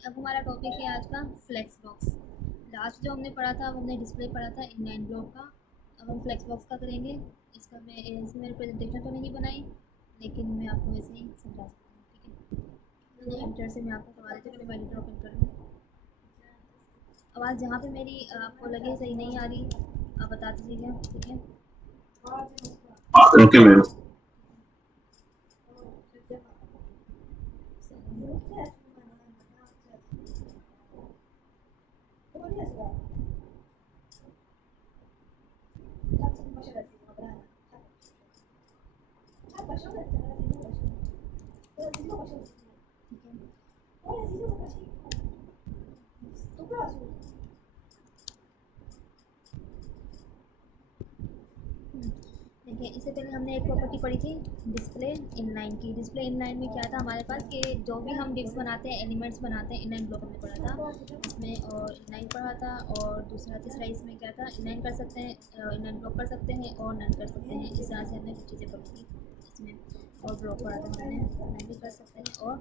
अब हमारा टॉपिक है आज का फ्लेक्स बॉक्स। लास्ट जो हमने पढ़ा था वो हमने डिस्प्ले पढ़ा था इनलाइन ब्लॉक का। अब हम फ्लेक्स बॉक्स का करेंगे। इसका मैं इसमें मैंने प्रेजेंटेशन तो नहीं बनाई, लेकिन मैं आपको वैसे ही समझा सकती हूँ। ठीक है, मैंने एडिटर से मैं आपको करवा देती हूँ। मैं एडिटर ओपन कर लूँ। आवाज़ जहाँ पे मेरी आपको लगे सही नहीं आ रही आप बता दीजिएगा। ठीक है, ओके मैम। देखिए, इससे पहले हमने एक प्रॉपर्टी पढ़ी थी डिस्प्ले इनलाइन की। डिस्प्ले इनलाइन में क्या था हमारे पास कि जो भी हम डिप्स बनाते हैं, एलिमेंट्स बनाते हैं, इनलाइन ब्लॉक हमने पढ़ा था इसमें, और इनलाइन पढ़ा था। और दूसरा तीसरा इसमें क्या था, इनलाइन कर सकते हैं, इनलाइन ब्लॉक कर सकते हैं और नन कर सकते हैं। इस तरह से हमने कुछ चीज़ें पढ़ी थी इसमें। और ब्लॉक पढ़ा था हमने, नन भी कर सकते हैं और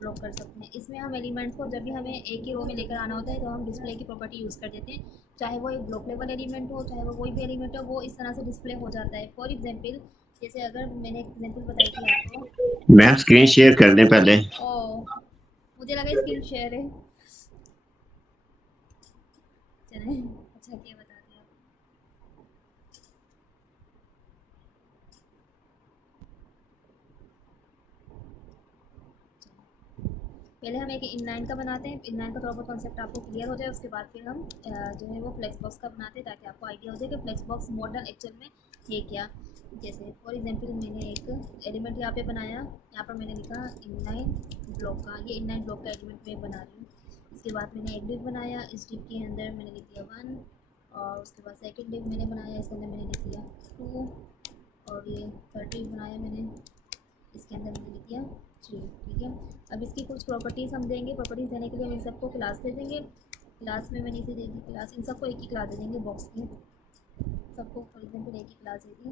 ब्लॉक कर सकते हैं। इसमें हम एलिमेंट्स को जब भी हमें एक ही रो में लेकर आना होता है तो हम डिस्प्ले की प्रॉपर्टी यूज़ कर देते हैं। चाहे वो एक ब्लॉक लेवल एलिमेंट हो, चाहे वो कोई भी एलिमेंट हो, वो इस तरह से डिस्प्ले हो जाता है। फॉर एग्जांपल, जैसे अगर मैंने एक एग्जांपल बताई थी आपको। मैम स्क्रीन शेयर कर दें पहले। ओ, मुझे लगा स्क्रीन शेयर है। चले, अच्छा किया बता दिया। पहले हम एक इनलाइन का बनाते हैं। इनलाइन का थोड़ा बहुत कॉन्सेप्ट आपको क्लियर हो जाए, उसके बाद फिर हम जो है वो फ्लेक्स बॉक्स का बनाते हैं, ताकि आपको आइडिया हो जाए कि फ्लेक्स बॉक्स मॉडल एक्चुअल में ये क्या। जैसे फॉर एग्जांपल मैंने एक एलिमेंट यहाँ पे बनाया, यहाँ पर मैंने लिखा इनलाइन ब्लॉक का। ये इनलाइन ब्लॉक का एलिमेंट मैं बना रही हूँ। इसके बाद मैंने एक डिव बनाया, इस डिव के अंदर मैंने लिख दिया 1। और उसके बाद सेकेंड डिव मैंने बनाया, इसके अंदर मैंने लिख दिया 2। और ये थर्ड डिव बनाया मैंने, इसके अंदर मैंने लिख दिया 3। ठीक है, अब इसकी कुछ प्रॉपर्टीज़ हम देंगे। प्रॉपर्टीज़ देने के लिए हम इन सबको क्लास दे देंगे। क्लास में मैंने इसे दे दी क्लास, इन सबको एक ही क्लास दे देंगे बॉक्स की। सबको फॉर एग्जाम्पल एक ही क्लास दे दी।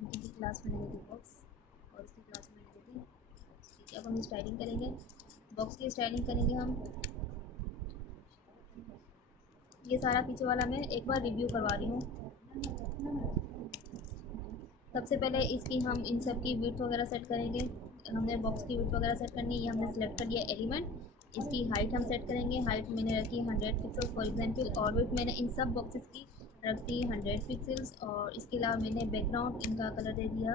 इनकी भी क्लास मैंने दे दी बॉक्स, और इसकी क्लास मैंने दे दी बॉक्स। ठीक है, अब हम स्टाइलिंग करेंगे। बॉक्स की स्टाइलिंग करेंगे हम। ये सारा पीछे वाला मैं एक बार रिव्यू करवा रही हूँ। सबसे पहले इसकी हम इन सब की विड्थ वगैरह सेट करेंगे। हमने बॉक्स की विड्थ वगैरह सेट करनी है, ये हमने सेलेक्ट कर लिया एलिमेंट। इसकी हाइट हम सेट करेंगे। हाइट मैंने रखी 100 पिक्सल फॉर एग्जांपल, और विड्थ मैंने इन सब बॉक्सेस की रख दी 100 पिक्सल्स। और इसके अलावा मैंने बैकग्राउंड इनका कलर दे दिया,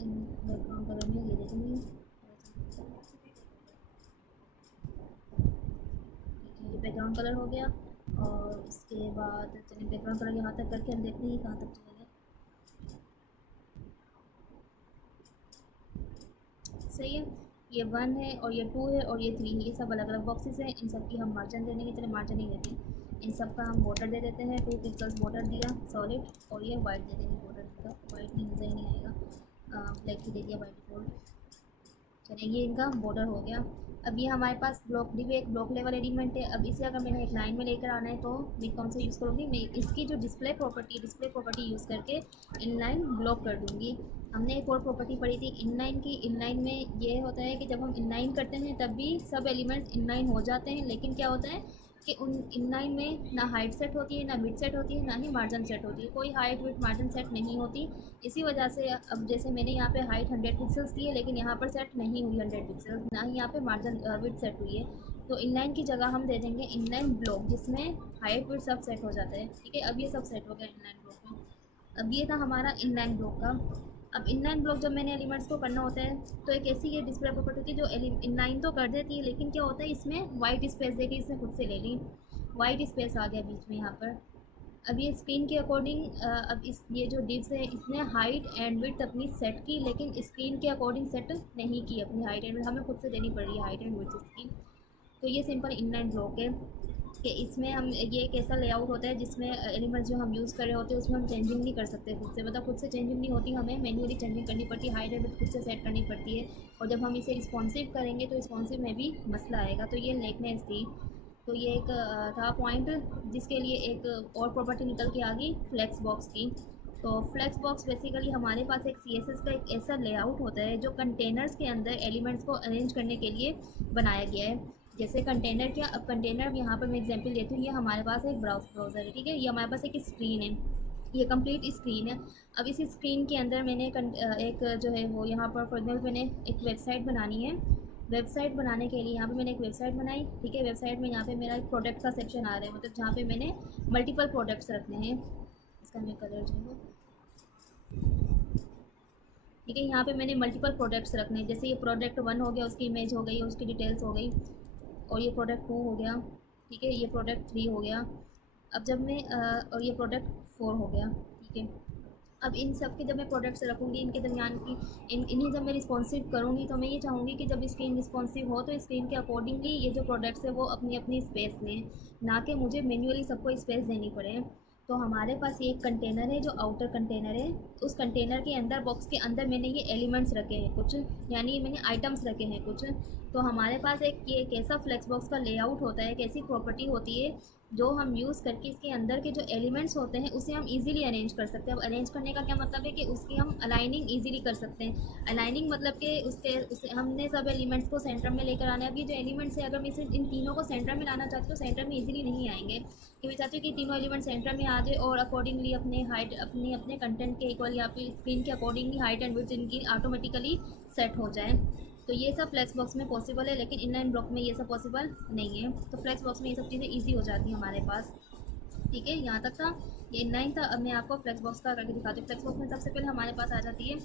इन बैकग्राउंड कलर में ये दे दूँगी। बैकग्राउंड कलर हो गया। और उसके बाद चलिए बैकग्राउंड कलर यहाँ तक करके हम देखते हैं कहाँ तक चलेगा। सही है, ये 1 है और ये 2 है और ये 3 है। ये सब अलग अलग बॉक्सेस हैं। इन सब की हम मार्जिन दे देंगे। चलिए मार्जिन नहीं देती, इन सब का हम बॉर्डर दे देते हैं। 2 पिक्सल्स बॉर्डर दिया सॉलिड, और ये वाइट दे देंगे बॉर्डर का। वाइट नहीं, नजर ही नहीं आएगा, ब्लैक ही दे दिया बाई डिफॉल्ट। चलिए, ये इनका बॉर्डर हो गया। अब ये हमारे पास ब्लॉक भी एक ब्लॉक लेवल एलिमेंट है। अब इसे अगर मैंने एक लाइन में लेकर आना है तो मैं कौन सा यूज़ करूँगी, मैं इसकी जो डिस्प्ले प्रॉपर्टी यूज़ करके इनलाइन ब्लॉक कर दूँगी। हमने एक और प्रॉपर्टी पढ़ी थी इनलाइन की। इनलाइन में ये होता है कि जब हम इनलाइन करते हैं तब भी सब एलिमेंट्स इनलाइन हो जाते हैं, लेकिन क्या होता है कि उन इनलाइन में ना हाइट सेट होती है, ना विड्थ सेट होती है, ना ही मार्जिन सेट होती है। कोई हाइट विड्थ मार्जिन सेट नहीं होती। इसी वजह से अब जैसे मैंने यहाँ पे हाइट 100 पिक्सल्स दी है, लेकिन यहाँ पर सेट नहीं हुई 100 पिक्सल्स, ना ही यहाँ पे मार्जिन विड्थ सेट हुई है। तो इनलाइन की जगह हम दे देंगे इनलाइन ब्लॉक, जिसमें हाइट विड्थ सब सेट हो जाता है। ठीक है, अब ये सब सेट हो गया इनलाइन ब्लॉक में। अब ये था हमारा इनलाइन ब्लॉक का। अब इनलाइन ब्लॉक जब मैंने एलिमेंट्स को करना होता है तो एक ऐसी ये डिस्प्ले प्रॉपर्टी होती है जो इनलाइन तो कर देती है, लेकिन क्या होता है इसमें वाइट स्पेस देके इसने खुद से ले ली। वाइट स्पेस आ गया बीच में यहाँ पर। अब ये स्क्रीन के अकॉर्डिंग, अब इस ये जो डिव्स है इसने हाइट एंड विड्थ अपनी सेट की, लेकिन स्क्रीन के अकॉर्डिंग सेट नहीं की अपनी हाइट एंड विड्थ। हमें खुद से देनी पड़ रही है हाइट एंड विड्थ इसकी। तो ये सिंपल इनलाइन ब्लॉक है कि इसमें हम ये एक ऐसा लेआउट होता है जिसमें एलिमेंट्स जो हम यूज़ कर रहे होते हैं उसमें हम चेंजिंग नहीं कर सकते खुद से। मतलब खुद से चेंजिंग नहीं होती, हमें मैन्युअली चेंजिंग करनी पड़ती है। हाइट एंड विड्थ खुद से सेट करनी पड़ती है। और जब हम इसे रिस्पॉन्सिव करेंगे तो रिस्पॉन्सिव में भी मसला आएगा। तो ये लेकनेस थी। तो ये एक था पॉइंट जिसके लिए एक और प्रॉपर्टी निकल के आ गई फ्लेक्स बॉक्स की। तो फ्लेक्स बॉक्स बेसिकली हमारे पास एक CSS का एक ऐसा लेआउट होता है जो कंटेनर्स के अंदर एलिमेंट्स को अरेंज करने के लिए बनाया गया है। जैसे कंटेनर क्या, अब कंटेनर यहाँ पर मैं एग्जांपल देती हूँ, ये हमारे पास एक ब्राउज़र है, ठीक है, ये हमारे पास एक स्क्रीन है, ये कंप्लीट स्क्रीन है। अब इस स्क्रीन के अंदर मैंने एक जो है वो यहाँ पर फॉर एग्जाम्पल मैंने एक वेबसाइट बनानी है। वेबसाइट बनाने के लिए यहाँ पे मैंने एक वेबसाइट बनाई, ठीक है। वेबसाइट में यहाँ पे मेरा एक प्रोडक्ट का सेक्शन आ रहा है, मतलब जहाँ पे मैंने मल्टीपल प्रोडक्ट्स रखने हैं। इसका मैं कलर जो है वो, ठीक है, यहाँ पे मैंने मल्टीपल प्रोडक्ट्स रखने हैं। जैसे ये प्रोडक्ट 1 हो गया, उसकी इमेज हो गई, उसकी डिटेल्स हो गई, और ये प्रोडक्ट 2 हो गया, ठीक है, ये प्रोडक्ट 3 हो गया। अब जब मैं और ये प्रोडक्ट 4 हो गया, ठीक है। अब इन सब के जब मैं प्रोडक्ट्स रखूँगी, इनके दरमियान की इन्हें जब मैं रिस्पॉन्सिव करूँगी, तो मैं ये चाहूँगी कि जब स्क्रीन रिस्पॉन्सिव हो तो स्क्रीन के अकॉर्डिंगली ये जो प्रोडक्ट्स है वो अपनी अपनी स्पेस लें, ना कि मुझे मैन्युअली सबको स्पेस देनी पड़े। तो हमारे पास ये एक कंटेनर है जो आउटर कंटेनर है। उस कंटेनर के अंदर, बॉक्स के अंदर मैंने ये एलिमेंट्स रखे हैं कुछ, यानी ये मैंने आइटम्स रखे हैं कुछ। तो हमारे पास एक ऐसा फ्लेक्स बॉक्स का लेआउट होता है, एक ऐसी प्रॉपर्टी होती है जो हम यूज़ करके इसके अंदर के जो एलिमेंट्स होते हैं उसे हम इजीली अरेंज कर सकते हैं। अब अरेंज करने का क्या मतलब है कि उसकी हम अलाइनिंग इजीली कर सकते हैं। अलाइनिंग मतलब कि उसे हमने सब एलिमेंट्स को सेंटर में लेकर आना है। अब ये जो एलिमेंट्स है, अगर मैं इसे इन तीनों को सेंटर में लाना चाहती हूँ तो सेंटर में इजीली नहीं आएंगे, कि मैं चाहती हूँ कि तीनों एलिमेंट सेंटर में आ जाए और अकॉर्डिंगली अपने हाइट, अपने कंटेंट के इक्वल या फिर स्क्रीन के अकॉर्डिंगली हाइट एंड विड्थ इनकी ऑटोमेटिकली सेट हो जाए। तो ये सब फ्लेक्स बॉक्स में पॉसिबल है, लेकिन इनलाइन ब्लॉक में ये सब पॉसिबल नहीं है। तो फ्लेक्स बॉक्स में ये सब चीज़ें ईजी हो जाती हैं हमारे पास, ठीक है। यहाँ तक था, ये इनलाइन था। अब मैं आपको फ्लेक्स बॉक्स का करके दिखाती हूँ। फ्लेक्स बॉक्स में सबसे पहले हमारे पास आ जाती है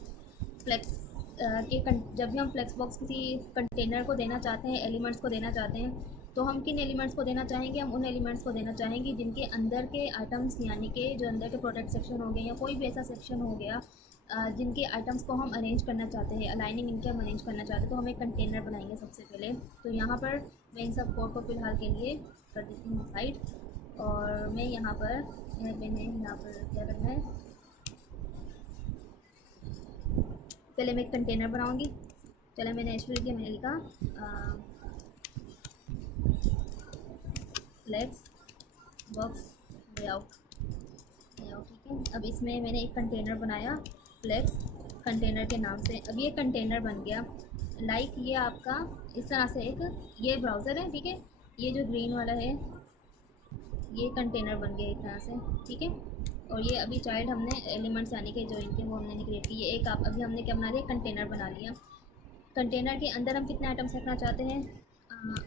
फ्लेक्स जब भी हम फ्लेक्स बॉक्स किसी कंटेनर को देना चाहते हैं, एलिमेंट्स को देना चाहते हैं, तो हम किन एलिमेंट्स को देना चाहेंगे? हम उन एलिमेंट्स को देना चाहेंगे जिनके अंदर के आइटम्स, यानी कि जो अंदर के प्रोडक्ट सेक्शन हो गए या कोई भी ऐसा सेक्शन हो गया जिनके आइटम्स को हम अरेंज करना चाहते हैं, अलाइनिंग इनके हम अरेंज करना चाहते हैं, तो हम एक कंटेनर बनाएंगे सबसे पहले। तो यहाँ पर मैं इन सब कोड को फ़िलहाल के लिए कर देती हूँ साइड, और मैं यहाँ पर मैंने यहाँ पर क्या करना है, पहले मैं एक कंटेनर बनाऊँगी। चलो मैंने एच लिया, मैंने लिखा फ्लेक्स बॉक्स लेआउट, ठीक है। अब इसमें मैंने एक कंटेनर बनाया फ्लेक्स कंटेनर के नाम से। अब ये कंटेनर बन गया लाइक ये आपका इस तरह से एक ये ब्राउज़र है, ठीक है, ये जो ग्रीन वाला है ये कंटेनर बन गया एक तरह से, ठीक है। और ये अभी चाइल्ड हमने एलिमेंट्स यानी कि जो इनके वो हमने क्रिएट की, ये एक आप अभी हमने क्या बना लिया, कंटेनर बना लिया। कंटेनर के अंदर हम कितने आइटम्स रखना चाहते हैं?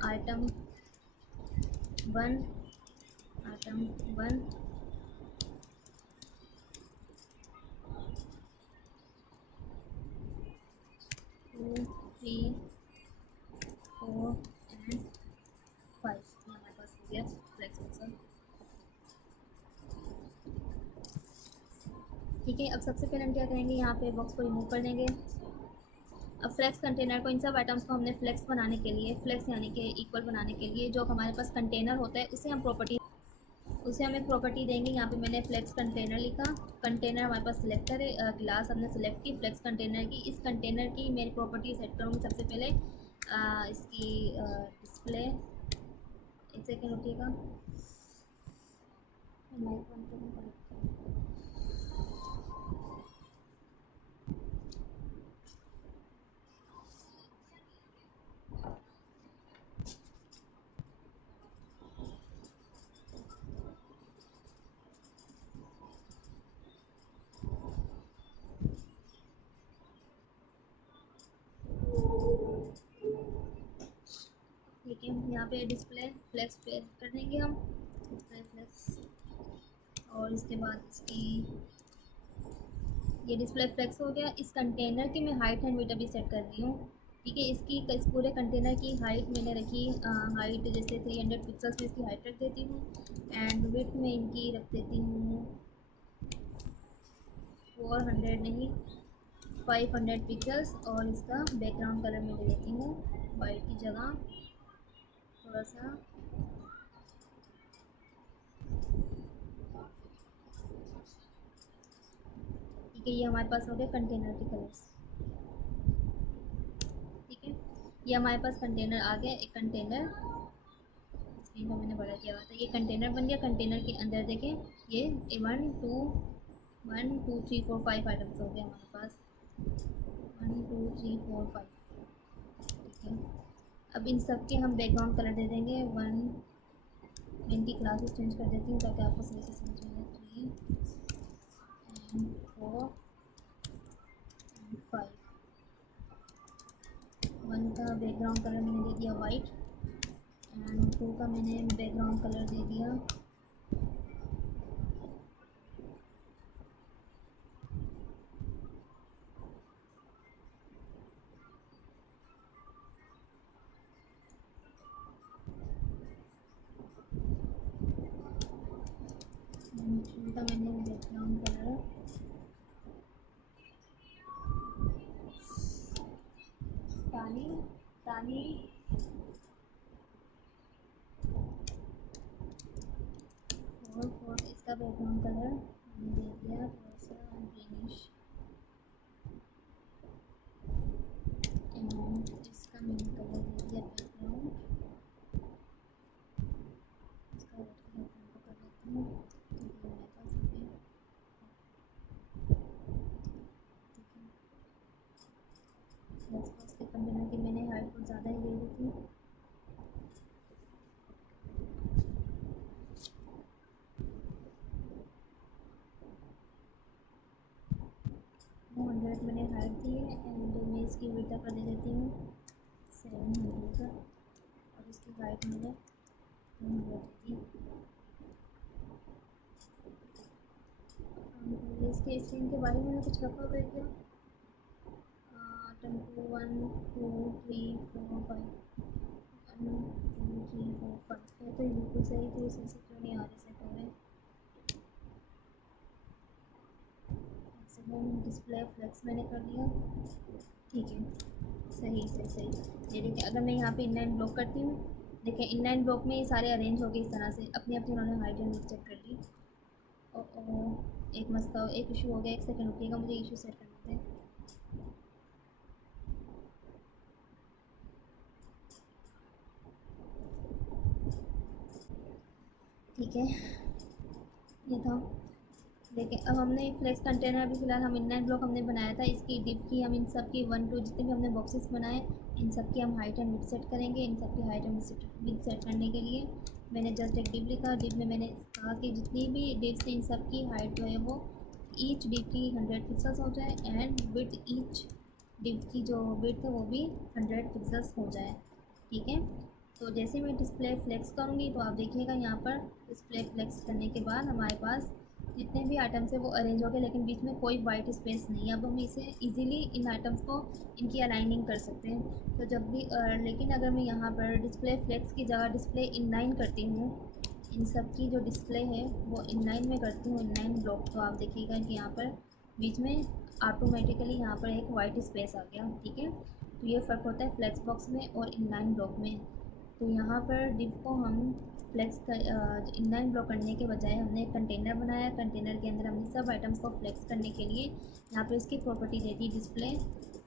Item 1, item 1, 2, 3, 4 and 5। हमारे पास हो गया फ्लेक्स बॉक्स, ठीक है। अब सबसे पहले हम क्या करेंगे, यहाँ पे बॉक्स को रिमूव कर देंगे। अब फ्लेक्स कंटेनर को, इन सब आइटम्स को हमने फ्लेक्स बनाने के लिए, फ्लेक्स यानी कि इक्वल बनाने के लिए जो हमारे पास कंटेनर होता है उसे हम एक प्रॉपर्टी देंगे। यहाँ पे मैंने फ्लेक्स कंटेनर लिखा। कंटेनर हमारे पास सिलेक्टर है, क्लास हमने सेलेक्ट की फ्लेक्स कंटेनर की। इस कंटेनर की मेरी प्रॉपर्टी सेट करूँगी सबसे पहले इसकी डिस्प्ले, एक सेकेंड उठिएगा, माइक बंद करना पड़ेगा। ठीक है, यहाँ पे डिस्प्ले फ्लेक्स पे कर देंगे हम, डिस्प्ले फ्लेक्स, और इसके बाद इसकी ये डिस्प्ले फ्लेक्स हो गया। इस कंटेनर की मैं हाइट एंड विड्थ अभी सेट कर रही हूँ, ठीक है। इस पूरे कंटेनर की हाइट मैंने रखी, हाइट जैसे 300 पिक्सल्स में इसकी हाइट रख देती हूँ, एंड विड्थ में इनकी रख देती हूँ 400 नहीं 500 पिक्सल्स, और इसका बैकग्राउंड कलर में दे देती हूँ वाइट की जगह थोड़ा सा, ठीक है। ये हमारे पास हो गया कंटेनर के कलर्स, ठीक है। ये हमारे पास कंटेनर आ गया, एक कंटेनर को मैंने बड़ा किया हुआ था, ये कंटेनर बन गया। कंटेनर के अंदर देखें ये 1, 2, 1 2 3 4 5 आइटम्स हो गए हमारे पास, 1 2 3 4 5। ठीक है, अब इन सब के हम बैकग्राउंड कलर दे देंगे 1। मैं इनकी क्लासेस चेंज कर देती हूँ ताकि आपको सही से समझ आए। 3 एंड 4 एंड 5। 1 का बैकग्राउंड कलर मैंने दे दिया वाइट, एंड 2 का मैंने बैकग्राउंड कलर दे दिया का मैंने बैकग्राउंड कलर तानी तानी 4 इसका बैकग्राउंड कलर मैंने दे दिया थोड़ा सा ग्रीनिश, एंड इसका मैंने कलर दे दिया बैकग्राउंड, इसका रेड कलर कर लेती हूँ तो ये मेरे पास है। ठीक है, बस के कंटेनर की मैंने हाइट कुछ ज़्यादा ही दे दी थी। मैंने हाइट दी है, एंड मैं इसकी विड्थ कर दे देती हूँ 700 का, और इसकी हाइट मैंने 200 दी थी। इसके स्क्रीन के बारे में कुछ रखा हुआ है क्या? 1 2 3 4 5 1 2 3 4 5 है तो बिल्कुल सही थी, इसमें से क्यों नहीं आ रहे सेट हो रहे। डिस्प्ले फ्लेक्स मैंने कर दिया। ठीक है, सही सही सही। ये देखिए, अगर मैं यहाँ पे इनलाइन ब्लॉक करती हूँ, देखिए इनलाइन ब्लॉक में ये सारे अरेंज हो गए इस तरह से, अपनी अपनी उन्होंने हाइट एंड विड्थ चेक कर ली। और एक मसला एक इशू हो गया, एक सेकंड रुकिएगा, मुझे इशू सेट करने दें। ठीक है, ये था। देखिए अब हमने फ्लेक्स कंटेनर अभी फ़िलहाल हम इनलाइन ब्लॉक हमने बनाया था, इसकी डिप की हम इन सब की 1 2 जितने भी हमने बॉक्सेस बनाए इन सब की हम हाइट एंड विड्थ सेट करेंगे। इन सब की हाइट एंड विड्थ सेट करने के लिए मैंने जस्ट एक डिप लिखा, डिप में मैंने कहा कि जितनी भी डिप्स हैं इन सब की हाइट जो है वो ईच डिप की 100 पिक्सल्स हो जाए, एंड विड्थ ईच डिप की जो विड्थ है वो भी 100 पिक्सल्स हो जाए। ठीक है, तो जैसे मैं डिस्प्ले फ्लेक्स करूँगी तो आप देखिएगा यहाँ पर डिस्प्ले फ्लेक्स करने के बाद हमारे पास जितने भी आइटम्स है वो अरेंज हो गए, लेकिन बीच में कोई वाइट स्पेस नहीं है। अब हम इसे इजीली इन आइटम्स को इनकी अलाइनिंग कर सकते हैं। तो जब भी लेकिन अगर मैं यहाँ पर डिस्प्ले फ्लेक्स की जगह डिस्प्ले इनलाइन करती हूँ, इन सब की जो डिस्प्ले है वो इनलाइन में करती हूँ, इनलाइन ब्लॉक, तो आप देखिएगा कि यहाँ पर बीच में ऑटोमेटिकली यहाँ पर एक वाइट स्पेस आ गया। ठीक है, तो ये फ़र्क होता है फ्लेक्स बॉक्स में और इनलाइन ब्लॉक में। तो यहाँ पर डिव को हम फ्लेक्स इनलाइन ब्लॉक करने के बजाय हमने एक कंटेनर बनाया, कंटेनर के अंदर हमने सब आइटम्स को फ्लेक्स करने के लिए यहाँ पे इसकी प्रॉपर्टी दे दी डिस्प्ले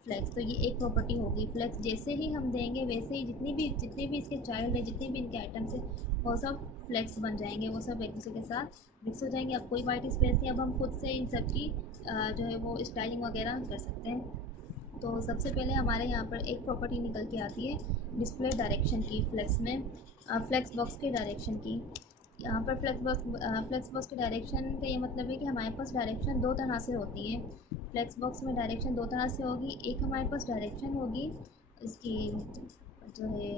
फ्लेक्स। तो ये एक प्रॉपर्टी होगी, फ्लेक्स जैसे ही हम देंगे वैसे ही जितने भी इसके चाइल्ड है, जितने भी इनके आइटम्स है वो सब फ्लेक्स बन जाएंगे, वो सब एक दूसरे के साथ मिक्स हो जाएंगे। अब कोई वाइट स्पेस नहीं, अब हम खुद से इन सब की जो है वो स्टाइलिंग वगैरह कर सकते हैं। तो सबसे पहले हमारे यहाँ पर एक प्रॉपर्टी निकल के आती है डिस्प्ले डायरेक्शन की, फ्लेक्स में फ्लेक्स बॉक्स के डायरेक्शन की। यहाँ पर फ्लेक्स बॉक्स के डायरेक्शन का ये मतलब है कि हमारे पास डायरेक्शन दो तरह से होती है। फ्लेक्स बॉक्स में डायरेक्शन दो तरह से होगी, एक हमारे पास डायरेक्शन होगी इसकी जो है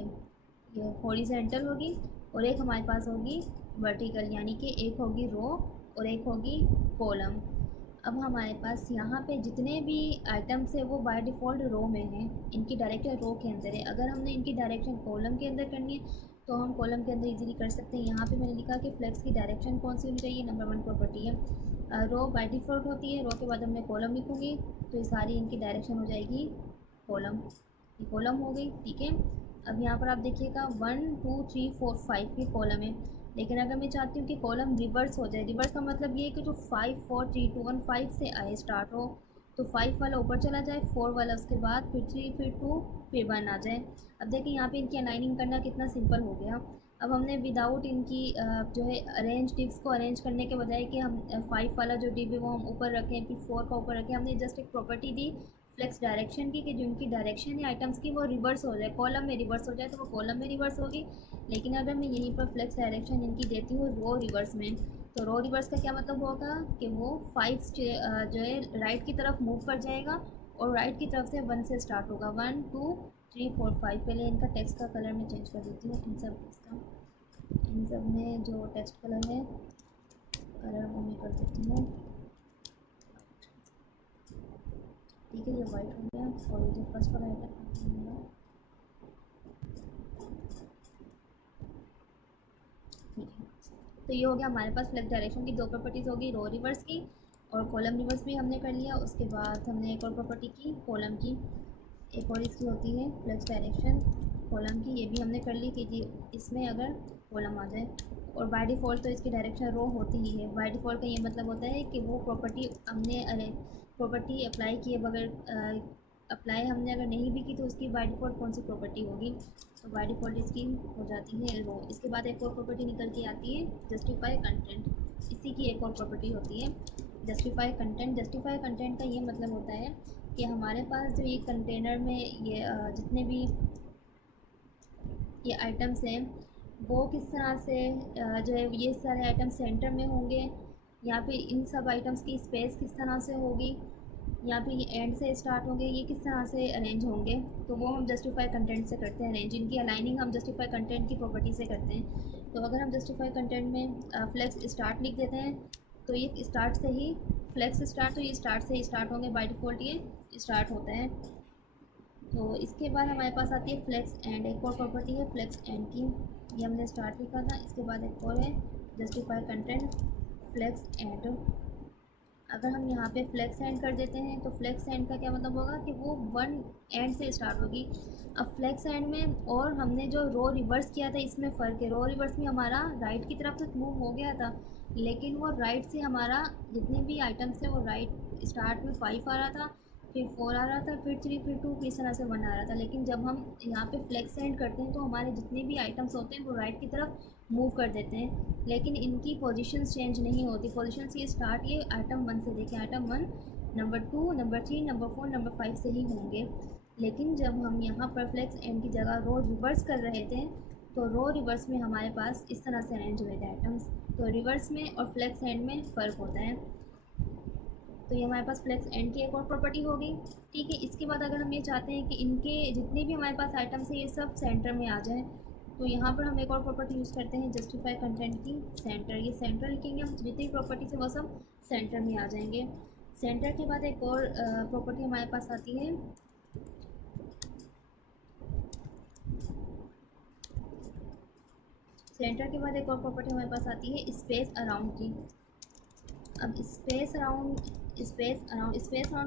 ये हॉरिजेंटल होगी, और एक हमारे पास होगी वर्टिकल, यानी कि एक होगी रो और एक होगी कॉलम। अब हमारे पास यहाँ पे जितने भी आइटम्स है वो बाय डिफ़ॉल्ट रो में हैं, इनकी डायरेक्शन रो के अंदर है। अगर हमने इनकी डायरेक्शन कॉलम के अंदर करनी है तो हम कॉलम के अंदर इजीली कर सकते हैं। यहाँ पे मैंने लिखा कि फ्लेक्स की डायरेक्शन कौन सी होनी चाहिए, नंबर 1 प्रॉपर्टी है रो बाय डिफ़ॉल्ट होती है, रो के बाद मैं कॉलम लिखूँगी तो ये सारी इनकी डायरेक्शन हो जाएगी कॉलम, ये कॉलम हो गई। ठीक है, अब यहाँ पर आप देखिएगा 1 2 3 4 5 की कॉलम है, लेकिन अगर मैं चाहती हूँ कि कॉलम रिवर्स हो जाए, रिवर्स का मतलब ये है कि जो 5 4 3 2 1 5 से आए स्टार्ट हो, तो 5 वाला ऊपर चला जाए, 4 वाला उसके बाद, फिर 3 फिर 2 फिर 1 आ जाए। अब देखिए यहाँ पे इनकी अलाइनिंग करना कितना सिंपल हो गया। अब हमने विदाउट इनकी जो है अरेंज डिव्स को अरेंज करने के बजाय कि हम 5 वाला जो डिव है वो हम ऊपर रखें, फिर 4 का ऊपर रखें, हमने जस्ट एक प्रॉपर्टी दी फ्लेक्स डायरेक्शन की कि जो इनकी डायरेक्शन है आइटम्स की वो रिवर्स हो जाए, कॉलम में रिवर्स हो जाए, तो वो कॉलम में रिवर्स होगी। लेकिन अगर मैं यहीं पर फ्लेक्स डायरेक्शन इनकी देती हूँ रो रिवर्स में, तो रो रिवर्स का क्या मतलब होगा कि वो 5 जो है राइट की तरफ मूव कर जाएगा और राइट की तरफ से 1 से स्टार्ट होगा, 1 2 3 4 5। पहले इनका टेक्स्ट का कलर मैं चेंज कर देती हूँ, इन सब में जो टेक्स्ट कलर है कलर वो मैं कर देती हूँ, ठीक है। ये वाइट हो गया और ये जो फर्स्ट वाला आइटम मेरा, ठीक है। तो ये हो गया हमारे पास फ्लेक्स डायरेक्शन की दो प्रॉपर्टीज़ होगी, रो रिवर्स की और कॉलम रिवर्स भी हमने कर लिया। उसके बाद हमने एक और प्रॉपर्टी की कॉलम की, एक और इसकी होती है फ्लेक्स डायरेक्शन कॉलम की, ये भी हमने कर ली कि इसमें अगर कॉलम आ जाए, और बाय डिफ़ॉल्ट तो इसकी डायरेक्शन रो होती ही है। बाय डिफ़ॉल्ट का ये मतलब होता है कि वो प्रॉपर्टी हमने प्रॉपर्टी अप्लाई किए बगैर अप्लाई हमने अगर नहीं भी की तो उसकी बाय डिफ़ॉल्ट कौन सी प्रॉपर्टी होगी, तो बाय डिफ़ॉल्ट इसकी हो जाती है रो। इसके बाद एक और प्रॉपर्टी निकल के आती है जस्टिफाई कंटेंट, इसी की एक और प्रॉपर्टी होती है जस्टिफाई कंटेंट। जस्टिफाई कंटेंट का ये मतलब होता है कि हमारे पास जो ये कंटेनर में ये जितने भी ये आइटम्स हैं वो किस तरह से जो है ये सारे आइटम्स सेंटर में होंगे, या फिर इन सब आइटम्स की स्पेस किस तरह से होगी, या फिर ये एंड से स्टार्ट होंगे, ये किस तरह से अरेंज होंगे, तो वो हम जस्टिफाई कंटेंट से करते हैं अरेंज। इनकी अलाइनिंग हम जस्टिफाई कंटेंट की प्रॉपर्टी से करते हैं। तो अगर हम जस्टिफाई कंटेंट में फ्लेक्स स्टार्ट लिख देते हैं तो ये स्टार्ट से ही फ्लेक्स स्टार्ट, तो ये स्टार्ट से ही स्टार्ट होंगे, बाय डिफ़ॉल्ट ये स्टार्ट होता है। तो इसके बाद हमारे पास आती है फ्लेक्स एंड, एक और प्रॉपर्टी है फ्लेक्स एंड की, ये हमने स्टार्ट लिखा था। इसके बाद एक और है जस्टिफाई कंटेंट फ्लेक्स एंड। अगर हम यहाँ पे फ्लेक्स एंड कर देते हैं तो फ्लेक्स एंड का क्या मतलब होगा कि वो 1 एंड से स्टार्ट होगी। अब फ्लेक्स एंड में और हमने जो रो रिवर्स किया था इसमें फ़र्क है, रो रिवर्स में हमारा राइट की तरफ से मूव हो गया था, लेकिन वो राइट से हमारा जितने भी आइटम्स थे वो राइट स्टार्ट में 5 आ रहा था, फिर 4 आ रहा था, फिर 3 फिर 2 इस तरह से 1 आ रहा था। लेकिन जब हम यहाँ पे फ्लेक्स एंड करते हैं तो हमारे जितने भी आइटम्स होते हैं वो राइट की तरफ मूव कर देते हैं, लेकिन इनकी पोजीशंस चेंज नहीं होती। पोजीशंस ये स्टार्ट ये आइटम 1 से देखिए, item 1 number 2 number 3 number 4 number 5 से ही होंगे। लेकिन जब हम यहाँ पर फ्लेक्स एंड की जगह रो रिवर्स कर रहे थे तो रो रिवर्स में हमारे पास इस तरह से अरेंज हुए थे आइटम्स। तो रिवर्स में और फ्लेक्स एंड में फ़र्क होता है। तो ये हमारे पास फ्लेक्स एंड की एक और प्रॉपर्टी होगी, ठीक है। इसके बाद अगर हम ये चाहते हैं कि इनके जितने भी हमारे पास आइटम्स हैं ये सब सेंटर में आ जाएं, तो यहाँ पर हम एक और प्रॉपर्टी यूज़ करते हैं जस्टिफाई कंटेंट की सेंटर। ये सेंटर लिखेंगे हम, जितनी प्रॉपर्टीज है वो सब सेंटर में आ जाएंगे। सेंटर के बाद एक और प्रॉपर्टी हमारे पास आती है सेंटर के बाद एक और प्रॉपर्टी हमारे पास आती है स्पेस अराउंड की। अब स्पेस अराउंड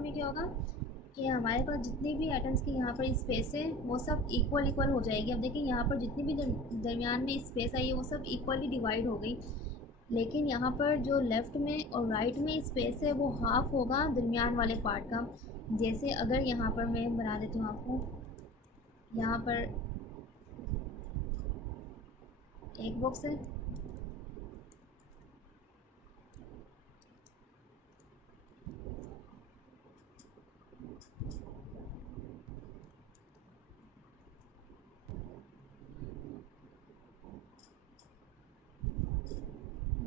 में क्या होगा कि हमारे पास जितनी भी आइटम्स की यहाँ पर स्पेस है वो सब इक्वल हो जाएगी। अब देखिए यहाँ पर जितनी भी दरमियान में स्पेस आई है वो सब इक्वली डिवाइड हो गई, लेकिन यहाँ पर जो लेफ़्ट में और राइट में स्पेस है वो हाफ होगा दरमियान वाले पार्ट का। जैसे अगर यहाँ पर मैं बना देती हूँ आपको, यहाँ पर एक बॉक्स है,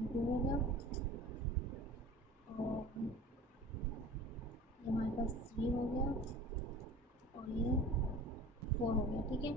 टू हो गया और ये हमारे पास 3 हो गया और ये 4 हो गया, ठीक है।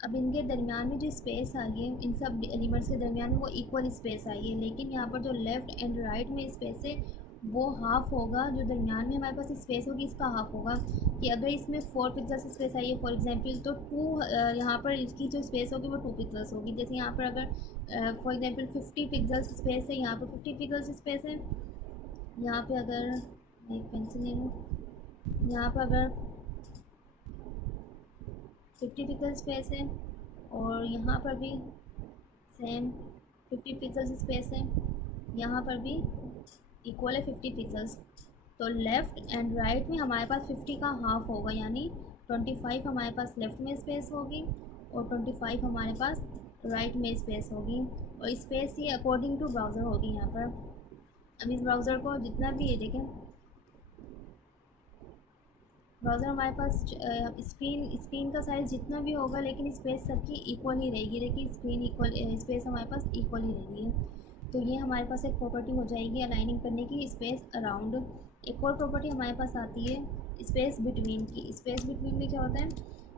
अब इनके दरमियान में जो स्पेस आई है इन सब एलिमेंट्स के दरमियान में वो इक्वल स्पेस आई है, लेकिन यहाँ पर जो लेफ़्ट एंड राइट में स्पेस है वो हाफ होगा। जो दरमियान में हमारे पास स्पेस होगी इसका हाफ होगा। कि अगर इसमें 4 पिक्सल्स स्पेस आई है फॉर एग्जांपल, तो 2 यहाँ पर इसकी जो स्पेस होगी वो 2 पिक्सल्स होगी। जैसे यहाँ पर अगर फॉर एग्जांपल 50 पिक्सल्स स्पेस है, यहाँ पर 50 पिक्सल्स स्पेस है। यहाँ पे अगर मैं एक पेंसिल ले लूँ, यहाँ पर अगर 50 पिक्सल स्पेस है और यहाँ पर भी सेम 50 पिक्सल्स स्पेस है, यहाँ पर भी इक्वल है 50 पिक्सल्स। तो लेफ़्ट एंड राइट में हमारे पास 50 का हाफ होगा, यानी 25 हमारे पास लेफ़्ट में स्पेस होगी और 25 हमारे पास राइट में स्पेस होगी, और स्पेस ये अकॉर्डिंग टू ब्राउज़र होगी यहाँ पर। अब इस ब्राउज़र को जितना भी, ये देखें ब्राउज़र हमारे पास स्क्रीन का साइज़ जितना भी होगा, लेकिन स्पेस सबकी इक्वल ही रहेगी। देखिए स्क्रीन इक्वल, स्पेस हमारे पास इक्वल ही रहेगी है। तो ये हमारे पास एक प्रॉपर्टी हो जाएगी अलाइनिंग करने की, स्पेस अराउंड। एक और प्रॉपर्टी हमारे पास आती है स्पेस बिटवीन की। स्पेस बिटवीन में क्या होता है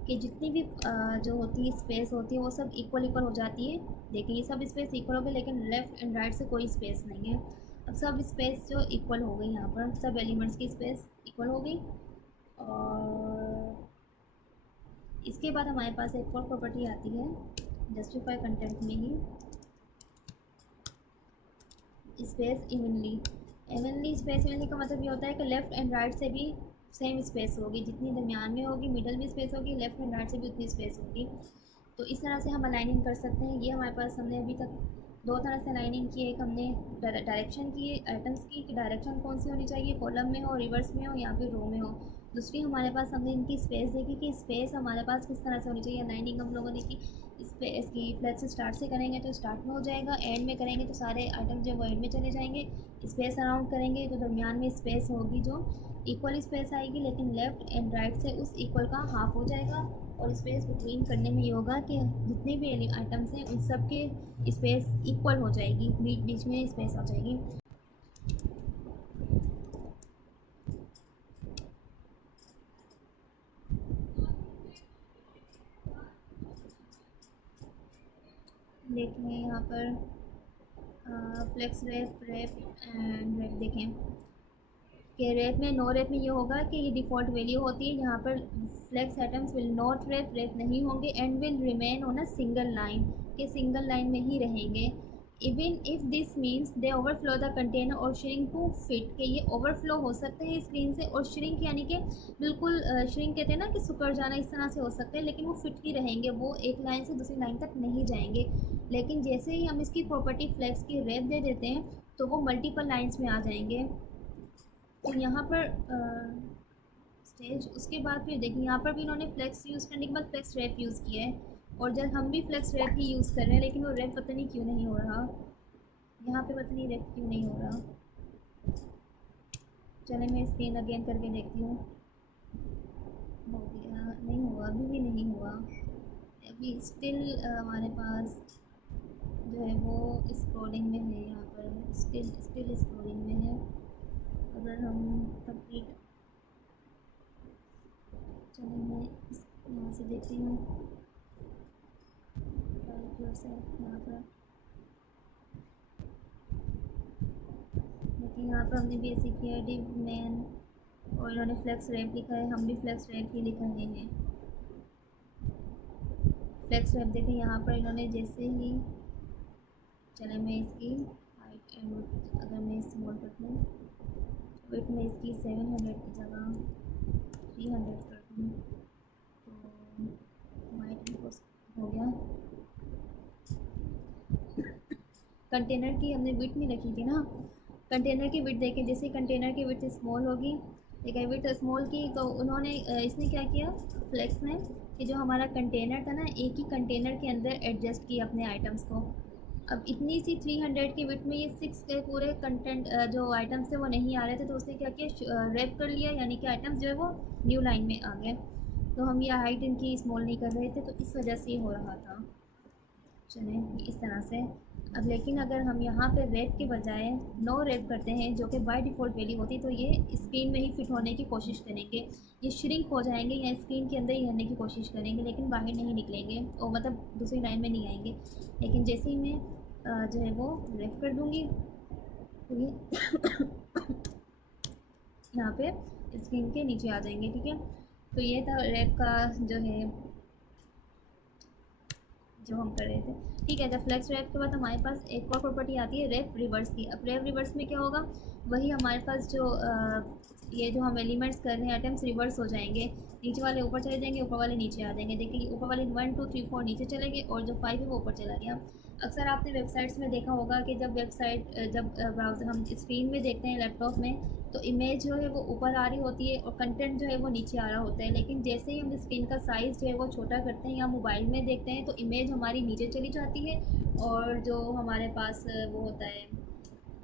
कि जितनी भी जो होती है स्पेस होती है वो सब इक्वल हो जाती है। देखिए ये सब स्पेस इक्वल हो गई, लेकिन लेफ़्ट एंड राइट से कोई स्पेस नहीं है। अब सब स्पेस जो इक्वल हो गई, यहाँ पर सब एलिमेंट्स की स्पेस इक्वल हो गई। और इसके बाद हमारे पास एक और प्रॉपर्टी आती है जस्टिफाई कंटेंट में ही, स्पेस इवनली। स्पेस इवनली का मतलब ये होता है कि लेफ़्ट एंड राइट से भी सेम स्पेस होगी, जितनी दरमियान में होगी मिडल में स्पेस होगी, लेफ़्ट एंड राइट से भी उतनी स्पेस होगी। तो इस तरह से हम अलाइनिंग कर सकते हैं। ये हमारे पास हमने अभी तक दो तरह से अलाइनिंग की है। एक हमने डायरेक्शन की है आइटम्स की, कि डायरेक्शन कौन सी होनी चाहिए, कॉलम में हो, रिवर्स में हो, या फिर रो में हो। दूसरी हमारे पास हमने इनकी स्पेस देखी कि स्पेस हमारे पास किस तरह से होनी चाहिए। अलाइनिंग हम लोगों ने की स्पेस की, फ्लैट से स्टार्ट से करेंगे तो स्टार्ट में हो जाएगा, एंड में करेंगे तो सारे आइटम जो वो एंड में चले जाएंगे। स्पेस अराउंड करेंगे तो दरमियान में स्पेस होगी जो इक्वल स्पेस आएगी, लेकिन लेफ़्ट एंड राइट से उस इक्वल का हाफ हो जाएगा। और स्पेस बिटवीन करने में ये होगा कि जितने भी आइटम्स हैं उन सब के स्पेस इक्वल हो जाएगी, बीच बीच में स्पेस आ जाएगी। देखें यहाँ पर फ्लेक्स रैप एंड रैप देखें कि रैप में नो रैप में ये होगा कि ये डिफ़ॉल्ट वैल्यू होती है। यहाँ पर flex items will not wrap नहीं होंगे, and will remain on a single line, के सिंगल लाइन में ही रहेंगे। Even if this means they overflow the container और श्रिंक टू फिट, के ये ओवरफ्लो हो सकते हैं स्क्रीन से, और श्रिंक यानी कि बिल्कुल श्रिंक कहते हैं ना कि सुकर जाना, इस तरह से हो सकते हैं, लेकिन वो फिट ही रहेंगे, वो एक लाइन से दूसरी लाइन तक नहीं जाएंगे। लेकिन जैसे ही हम इसकी प्रॉपर्टी फ्लेक्स की रैप दे देते हैं तो वो मल्टीपल लाइन्स में आ जाएंगे। तो यहाँ पर स्टेज, उसके बाद फिर देखिए यहाँ पर भी इन्होंने फ्लेक्स यूज़ करने के बाद फ्लेक्स रैप यूज़ किया है, और जब हम भी फ्लेक्स रैप ही यूज़ कर रहे हैं, लेकिन वो रैप पता नहीं क्यों नहीं हो रहा। यहाँ पे पता नहीं रैप क्यों नहीं हो रहा। चले मैं स्क्रीन अगेन करके देखती हूँ। हो गया, नहीं हुआ, अभी भी नहीं हुआ। अभी स्टिल हमारे पास जो है वो स्क्रॉलिंग में है, यहाँ पर स्टिल स्क्रॉलिंग में है। अगर हम कंप्लीट, चलिए मैं इस यहाँ से देखती हूँ यहाँ पर। देखिए यहाँ पर हमने भी ऐसे किया है डिव मैन, और इन्होंने फ्लेक्स रैप लिखा है, हम भी फ्लेक्स रैप ही लिखा है। फ्लेक्स रैप देखें यहाँ पर इन्होंने जैसे ही, चले मैं इसकी हाइट एंड विड्थ अगर मैं स्मॉल कर दूँ, विड्थ में इसकी 700 की जगह 300 कर दूँ, तो हाइट भी हो गया। कंटेनर की हमने विड्थ नहीं रखी थी ना, कंटेनर की विड्थ देखें, जैसे कंटेनर की विड्थ स्मॉल होगी, देखिए विड्थ स्मॉल की, तो उन्होंने इसने क्या किया फ्लेक्स ने, कि जो हमारा कंटेनर था ना, एक ही कंटेनर के अंदर एडजस्ट किया अपने आइटम्स को। अब इतनी सी 300 की विड्थ में ये 6 के पूरे कंटेंट जो आइटम्स थे वो नहीं आ रहे थे, तो उसने क्या किया रैप कर लिया, यानी कि आइटम्स जो है वो न्यू लाइन में आ गए। तो हम ये हाइट इनकी स्मॉल नहीं कर रहे थे, तो इस वजह से ये हो रहा था। चलें इस तरह से। अब लेकिन अगर हम यहाँ पे रैप के बजाय नो रैप करते हैं, जो कि बाय डिफ़ॉल्ट वैल्यू होती, तो ये स्क्रीन में ही फिट होने की कोशिश करेंगे, ये श्रिंक हो जाएंगे या स्क्रीन के अंदर ही रहने की कोशिश करेंगे, लेकिन बाहर नहीं निकलेंगे, और मतलब दूसरी लाइन में नहीं आएंगे। लेकिन जैसे ही मैं जो है वो रैप कर दूँगी, तो ये यहाँ पे स्क्रीन के नीचे आ जाएंगे, ठीक है। तो ये था रैप का जो है जो हम कर रहे थे, ठीक है। जब फ्लेक्स रैप के बाद हमारे पास एक और प्रॉपर्टी आती है रैप रिवर्स की। अब रैप रिवर्स में क्या होगा, वही हमारे पास जो ये जो हम एलिमेंट्स कर रहे हैं आइटम्स रिवर्स हो जाएंगे, नीचे वाले ऊपर चले जाएंगे, ऊपर वाले नीचे आ जाएंगे। देखिए ऊपर वाले 1 2 3 4 नीचे चले गए, और जो 5 है वो ऊपर चला गया। अक्सर आपने वेबसाइट्स में देखा होगा कि जब ब्राउज़र हम स्क्रीन में देखते हैं लैपटॉप में, तो इमेज जो है वो ऊपर आ रही होती है और कंटेंट जो है वो नीचे आ रहा होता है। लेकिन जैसे ही हम स्क्रीन का साइज़ जो है वो छोटा करते हैं या मोबाइल में देखते हैं, तो इमेज हमारी नीचे चली जाती है और जो हमारे पास वो होता है,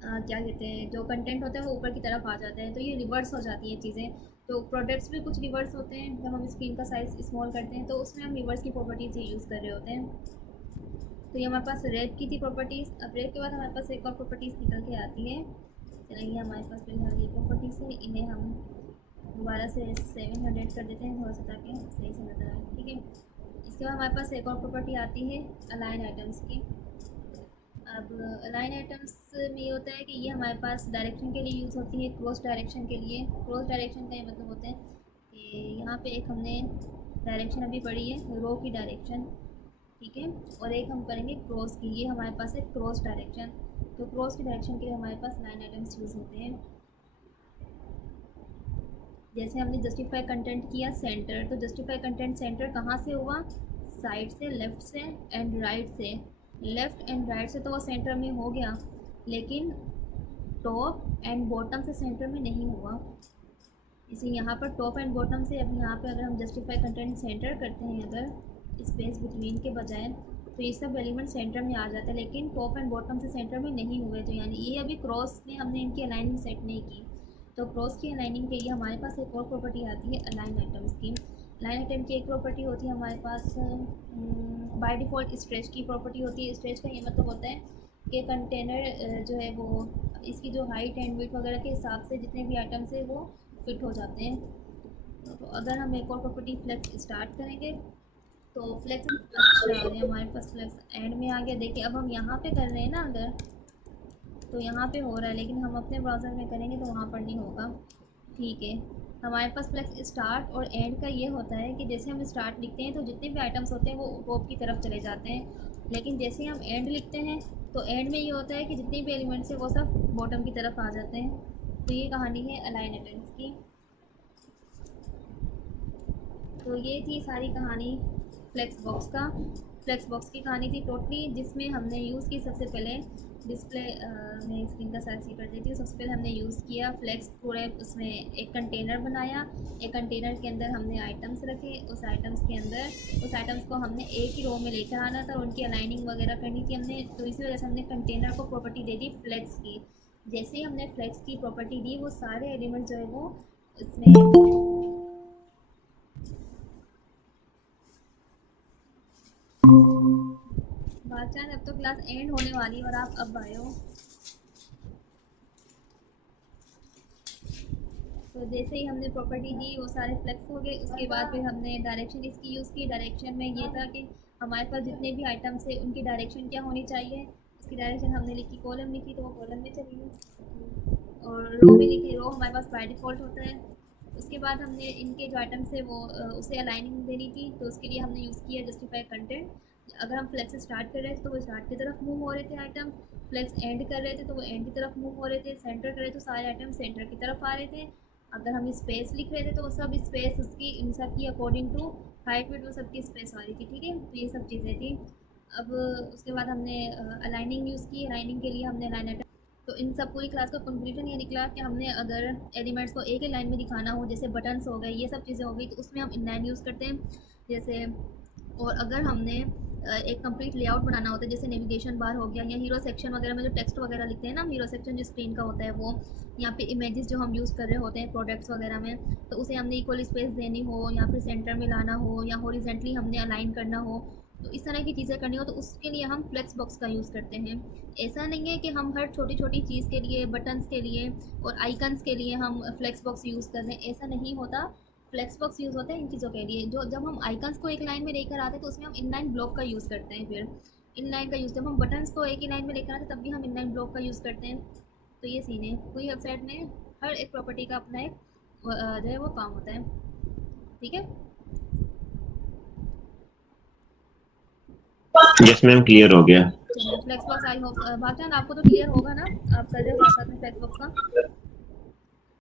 क्या कहते हैं, जो कंटेंट होता है वो ऊपर की तरफ आ जाता है। तो ये रिवर्स हो जाती हैं चीज़ें। तो प्रोडक्ट्स भी कुछ रिवर्स होते हैं। जब हम स्क्रीन का साइज़ स्मॉल करते हैं, तो उसमें हम रिवर्स की प्रॉपर्टीज़ ही यूज़ कर रहे होते हैं। तो ये हमारे पास रेप की थी प्रॉपर्टीज़। अब रेप के बाद हमारे पास एक और प्रॉपर्टीज़ निकल के आती है। चलिए, हमारे पास फिलहाल ये प्रॉपर्टीज़ है, इन्हें हम दोबारा से 700 कर देते हैं थोड़ा सा, ताकि सही से नजर आए। ठीक है, इसके बाद हमारे पास एक और प्रॉपर्टी आती है अलाइन आइटम्स की। अब अलाइन आइटम्स में ये होता है कि ये हमारे पास डायरेक्शन के लिए यूज़ होती है, क्रॉस डायरेक्शन के लिए। क्रॉस डायरेक्शन का ये मतलब होता है कि यहाँ पे एक हमने डायरेक्शन अभी पढ़ी है, रो की डायरेक्शन, ठीक है, और एक हम करेंगे क्रॉस की। ये हमारे पास है क्रॉस डायरेक्शन। तो क्रॉस की डायरेक्शन के लिए हमारे पास लाइन आइटम्स यूज़ होते हैं। जैसे हमने जस्टिफाई कंटेंट किया सेंटर, तो जस्टिफाई कंटेंट सेंटर कहाँ से हुआ? साइड से, लेफ़्ट से एंड राइट से। लेफ़्ट एंड राइट से तो वो सेंटर में हो गया, लेकिन टॉप एंड बॉटम से सेंटर में नहीं हुआ। इसे यहाँ पर टॉप एंड बॉटम से, अब यहाँ पे अगर हम जस्टिफाई कंटेंट सेंटर करते हैं अगर स्पेस बिटवीन के बजाय, तो ये सब एलिमेंट सेंटर में आ जाता है, लेकिन टॉप एंड बॉटम से सेंटर में नहीं हुए। तो यानी ये अभी क्रॉस में हमने इनकी अलाइनिंग सेट नहीं की। तो क्रॉस की अलाइनिंग के लिए हमारे पास एक और प्रॉपर्टी आती है अलाइन आइटम्स की। अलाइन आइटम की एक प्रॉपर्टी होती है हमारे पास बाय डिफ़ॉल्ट स्ट्रेच की प्रॉपर्टी होती है। स्ट्रेच का ये मतलब होता है कि कंटेनर जो है वो इसकी जो हाइट एंड विड्थ वगैरह के हिसाब से जितने भी आइटम्स है वो फिट हो जाते हैं। तो अगर हम एक और प्रॉपर्टी फ्लेक्स स्टार्ट करेंगे, तो फ्लेक्स, अच्छा, ये हमारे पास फ्लेक्स एंड में आ गया। देखिए, अब हम यहाँ पे कर रहे हैं ना अगर, तो यहाँ पे हो रहा है, लेकिन हम अपने ब्राउज़र में करेंगे तो वहाँ पर नहीं होगा। ठीक है, हमारे पास फ्लेक्स स्टार्ट और एंड का ये होता है कि जैसे हम स्टार्ट लिखते हैं तो जितने भी आइटम्स होते हैं वो टॉप की तरफ चले जाते हैं, लेकिन जैसे हम एंड लिखते हैं तो एंड में ये होता है कि जितने भी एलिमेंट्स हैं वो सब बॉटम की तरफ आ जाते हैं। तो ये कहानी है अलाइन आइटम्स की। तो ये थी सारी कहानी फ्लेक्स बॉक्स का। फ्लेक्स बॉक्स की कहानी थी टोटली, जिसमें हमने यूज़ की सबसे पहले डिस्प्ले में स्क्रीन का साइज कर देती हूँ। सबसे पहले हमने यूज़ किया फ्लेक्स, पूरे उसमें एक कंटेनर बनाया। एक कंटेनर के अंदर हमने आइटम्स रखे। उस आइटम्स के अंदर उस आइटम्स को हमने एक ही रो में लेकर आना था, उनकी अलाइनिंग वगैरह करनी थी हमने। तो इसी वजह से हमने कंटेनर को प्रॉपर्टी दे दी फ्लेक्स की। जैसे ही हमने फ्लेक्स की प्रॉपर्टी दी, वो सारे एलिमेंट जो है वो इसमें, बादशाह, अब तो क्लास एंड होने वाली है और आप अब आए हो। तो जैसे ही हमने प्रॉपर्टी दी वो सारे फ्लेक्स हो गए। उसके बाद फिर हमने डायरेक्शन इसकी यूज़ की। डायरेक्शन में ये था कि हमारे पास जितने भी आइटम्स है उनकी डायरेक्शन क्या होनी चाहिए। उसकी डायरेक्शन हमने लिखी, कॉलम लिखी, तो वो कॉलम में चली गई, और रो में लिखी, रो हमारे पास बाय डिफ़ॉल्ट होता है। उसके बाद हमने इनके जो आइटम्स है वो उसे अलाइनिंग देनी थी, तो उसके लिए हमने यूज़ किया जस्टिफाई कंटेंट। अगर हम फ्लेक्स स्टार्ट कर रहे थे तो वो स्टार्ट की तरफ मूव हो रहे थे आइटम, फ्लेक्स एंड कर रहे थे तो वो एंड की तरफ मूव हो रहे थे, सेंटर कर रहे थे तो सारे आइटम सेंटर की तरफ आ रहे थे। अगर हम स्पेस लिख रहे थे तो वो सब स्पेस उसकी इन सब की अकॉर्डिंग टू हाइट विड्थ वो सबकी स्पेस आ रही थी। ठीक है, तो ये सब चीज़ें थी। अब उसके बाद हमने अलाइनिंग यूज़ की। अलाइनिंग के लिए हमने अलाइन आइटम, तो इन सब पूरी क्लास का कंक्लूजन ये निकला कि हमने अगर एलिमेंट्स को एक ही लाइन में दिखाना हो, जैसे बटन्स हो गए, ये सब चीज़ें हो गई, तो उसमें हम इनलाइन यूज़ करते हैं। जैसे, और अगर हमने एक कंप्लीट लेआउट बनाना होता है, जैसे नेविगेशन बार हो गया, या हीरो सेक्शन वगैरह में जो टेक्स्ट वगैरह लिखते हैं ना, हीरो सेक्शन जो स्क्रीन का होता है वो, यहाँ पे इमेजेस जो हम यूज़ कर रहे होते हैं प्रोडक्ट्स वगैरह में, तो उसे हमने इक्वल स्पेस देनी हो, या फिर सेंटर में लाना हो, या हॉरिजेंटली हमने अलाइन करना हो, तो इस तरह की चीज़ें करनी हो, तो उसके लिए हम फ्लेक्स बॉक्स का यूज़ करते हैं। ऐसा नहीं है कि हम हर छोटी छोटी चीज़ के लिए, बटन्स के लिए और आइकन्स के लिए हम फ्लेक्स बॉक्स यूज़ कर रहे हैं, ऐसा नहीं होता। फ्लेक्स बॉक्स यूज़ होता है इन चीज़ों के लिए, जो जब हम आइकन्स को एक लाइन में लेकर आते हैं तो उसमें हम इनलाइन ब्लॉक का यूज़ करते हैं। फिर इनलाइन का यूज़, जब हम बटन्स को एक ही लाइन में लेकर आते हैं तब भी हम इनलाइन ब्लॉक का यूज़ करते हैं। तो ये सीन है, पूरी वेबसाइट में हर एक प्रॉपर्टी का अपना एक जो है वो काम होता है। ठीक है, यस मैम, क्लियर हो गया। चलिए फ्लेक्स बॉक्स आई होप भागजान आपको तो क्लियर होगा ना, आप कर रहे हो साथ साथ में फ्लेक्स बॉक्स का।